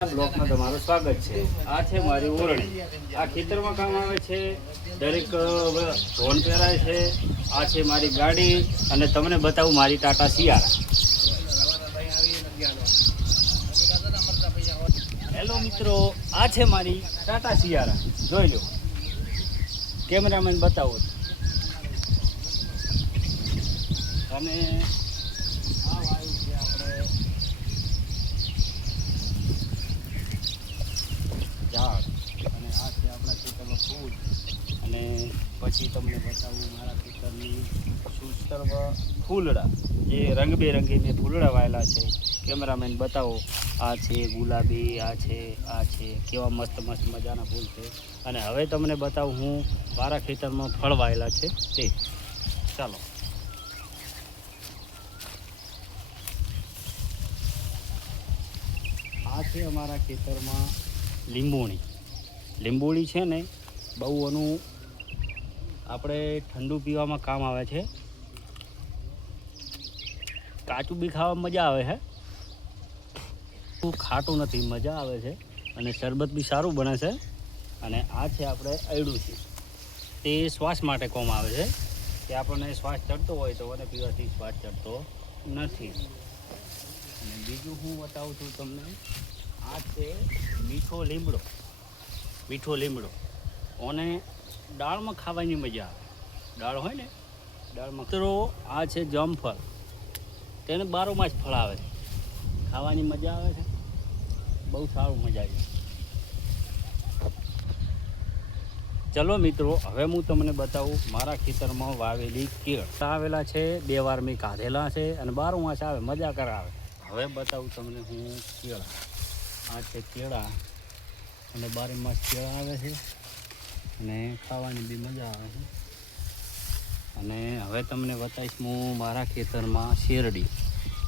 બ્લોકમાં તમારું સ્વાગત છે। આ છે મારી ઓરણી। આ ખેતરમાં કામ આવે છે, દરેક ધોન પહેરાય છે। આ છે મારી ગાડી અને તમને બતાવું મારી ટાટા સિયારા। હેલો મિત્રો, આ છે મારી ટાટા સિયારા, જોઈ લો। કેમેરામેન બતાવો અને આ વાયુ છે આપણે ઝાડ અને આ છે આપણા ખેતરમાં ફૂલ। અને પછી તમને બતાવું મારા ખેતરની સુસ્તર ફૂલડા, જે રંગબેરંગી મેં ફૂલડા વાયેલા છે। કેમેરામેન બતાવો, આ છે ગુલાબી, આ છે કેવા મસ્ત મસ્ત મજાના ફૂલ છે। અને હવે તમને બતાવું હું મારા ખેતરમાં ફળ વાયેલા છે તે, ચાલો। આ છે અમારા ખેતરમાં લીંબોળી છે ને, બહુ એનું આપણે ઠંડુ પીવામાં કામ આવે છે। કાચું બી ખાવામાં મજા આવે છે, ખાટું નથી, મજા આવે છે અને શરબત બી સારું બને છે। અને આ છે આપણે અયડું છે, તે શ્વાસ માટે કામ આવે છે, કે આપણને શ્વાસ ચડતો હોય તો એને પીવાથી શ્વાસ ચડતો નથી। અને બીજું હું બતાવું છું તમને, આ છે મીઠો લીમડો અને દાળમાં ખાવાની મજા આવે। દાળ હોય ને, દાળમાં મિત્રો આ છે જામફળ, તેને 12 માસ ફળ આવે છે, ખાવાની મજા આવે છે, બહુ સારું મજા આવી। ચલો મિત્રો, હવે હું તમને બતાવું મારા ખેતરમાં વાવેલી કેળ આવેલા છે, 2 વાર મેં કાઢેલા છે અને 12 માસ આવે, મજા કરાવે। હવે બતાવું તમને હું કેળા, આ છે કેળા અને 12 માસ કેળા આવે છે અને ખાવાની બી મજા આવે છે। અને હવે તમને બતાવીશ હું મારા ખેતરમાં શેરડી,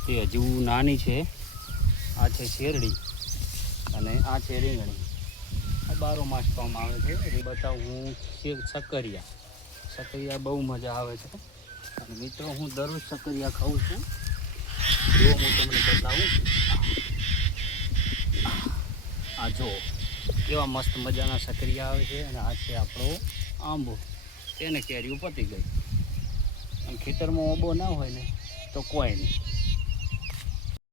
તે હજુ નાની છે। આ છે શેરડી અને આ છે રીંગણી, આ 12 માસ કામ આવે છે। એ બતાવું હું સક્કરિયા બહુ મજા આવે છે અને મિત્રો હું દરરોજ સક્કરિયા ખાઉં છું, જો હું તમને બતાવું। આ જો કેવા મસ્ત મજાના સક્કરિયા આવે છે। અને આ છે આપણો આંબો, તેને કેરીઓ પતી ગઈ। અને ખેતરમાં આંબો ના હોય ને તો કોઈ નહીં,